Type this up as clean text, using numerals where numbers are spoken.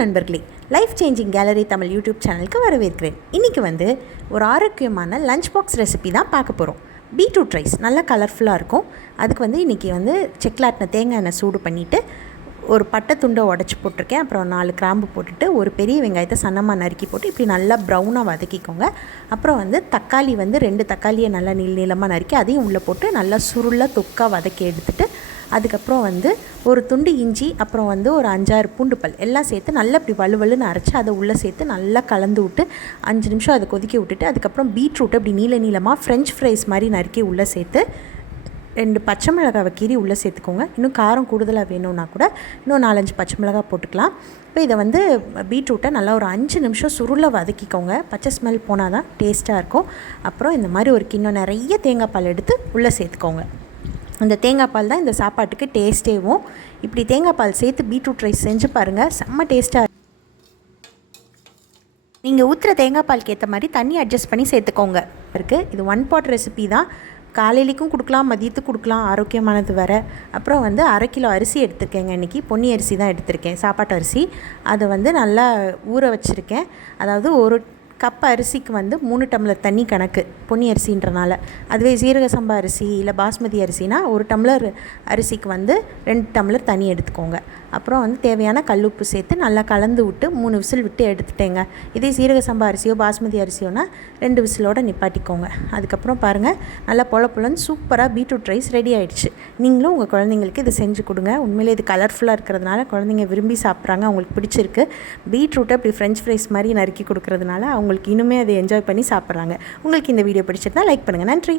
வணக்கம் நண்பர்களே, life changing gallery Tamil YouTube சேனலுக்கு வரவேற்கிறேன். இன்றைக்கி ஒரு ஆரோக்கியமான லஞ்ச் பாக்ஸ் ரெசிபி தான் பார்க்க போகிறோம். பீட்ரூட் ரைஸ் நல்லா கலர்ஃபுல்லாக இருக்கும். அதுக்கு இன்றைக்கி செக்லாட்டின தேங்காய் எண்ணெய் சூடு பண்ணிவிட்டு ஒரு பட்டை துண்டை உடச்சி போட்டிருக்கேன். அப்புறம் 4 கிராம்பு போட்டுட்டு ஒரு பெரிய வெங்காயத்தை சன்னமாக நறுக்கி போட்டு இப்படி நல்லா ப்ரௌனாக வதக்கிக்கோங்க. அப்புறம் தக்காளி 2 தக்காளியை நல்லா நீளமாக நறுக்கி அதையும் உள்ளே போட்டு நல்லா சுருளாக தொக்காக வதக்கி எடுத்துகிட்டு அதுக்கப்புறம் ஒரு துண்டு இஞ்சி, அப்புறம் ஒரு 5-6 பூண்டு பல் எல்லாம் சேர்த்து நல்லா இப்படி வலுவலுன்னு அரைச்சி அதை உள்ளே சேர்த்து நல்லா கலந்து விட்டு 5 நிமிஷம் அதை கொதிக்க விட்டுட்டு அதுக்கப்புறம் பீட்ரூட் அப்படி நீளமாக ஃப்ரெஞ்ச் ஃப்ரைஸ் மாதிரி நறுக்கி உள்ளே சேர்த்து 2 பச்சை மிளகாவை கீறி உள்ளே சேர்த்துக்கோங்க. இன்னும் காரம் கூடுதலாக வேணும்னா கூட இன்னும் 4-5 பச்சை மிளகாய் போட்டுக்கலாம். இப்போ இதை பீட்ரூட்டை நல்லா ஒரு 5 நிமிஷம் சுருளை வதக்கிக்கோங்க. பச்சை ஸ்மெல் போனால் தான் டேஸ்ட்டாக இருக்கும். அப்புறம் இந்த மாதிரி ஒரு கிண்ணம் நிறைய தேங்காய் பால் எடுத்து உள்ளே சேர்த்துக்கோங்க. அந்த தேங்காய் பால் தான் இந்த சாப்பாட்டுக்கு டேஸ்ட்டேவும். இப்படி தேங்காய் பால் சேர்த்து பீட்ரூட் ரைஸ் செஞ்சு பாருங்கள், செம்ம டேஸ்ட்டாக. நீங்கள் ஊற்றுற தேங்காய் பாலுக்கு ஏற்ற மாதிரி தண்ணி அட்ஜஸ்ட் பண்ணி சேர்த்துக்கோங்க. இது 1 pot ரெசிபி தான். காலையிலைக்கும் கொடுக்கலாம், மதியத்துக்கு கொடுக்கலாம், ஆரோக்கியமானது வேறு. அப்புறம் 1/2 கிலோ அரிசி எடுத்துருக்கேங்க. இன்றைக்கி பொன்னி அரிசி தான் எடுத்திருக்கேன், சாப்பாட்டு அரிசி. அதை நல்லா ஊற வச்சுருக்கேன். அதாவது ஒரு கப் அரிசிக்கு 3 டம்ளர் தண்ணி கணக்கு, பொன்னி அரிசின்றனால. அதுவே சீரக சம்பா அரிசி இல்லை பாஸ்மதி அரிசினா 1 டம்ளர் அரிசிக்கு 2 டம்ளர் தண்ணி எடுத்துக்கோங்க. அப்புறம் தேவையான கல்லுப்பு சேர்த்து நல்லா கலந்து விட்டு 3 விசில் விட்டு எடுத்துட்டேங்க. இதே சீரக சம்பா அரிசியோ பாஸ்மதி அரிசியோனா 2 விசிலோடு நிப்பாட்டிக்கோங்க. அதுக்கப்புறம் பாருங்கள், நல்லா பொலன்னு சூப்பராக பீட்ரூட் ரைஸ் ரெடி ஆகிடுச்சு. நீங்களும் உங்கள் குழந்தைங்களுக்கு இது செஞ்சு கொடுங்க. உண்மையிலே இது கலர்ஃபுல்லாக இருக்கிறதுனால குழந்தைங்க விரும்பி சாப்பிட்றாங்க, அவங்களுக்கு பிடிச்சிருக்கு. பீட்ரூட்டை அப்படி ஃப்ரெஞ்ச் ஃப்ரைஸ் மாதிரி நறுக்கி கொடுக்கறதுனால அவங்களுக்கு இன்னுமே அதை என்ஜாய் பண்ணி சாப்பிட்றாங்க. உங்களுக்கு இந்த வீடியோ பிடிச்சிருந்தா லைக் பண்ணுங்கள். நன்றி.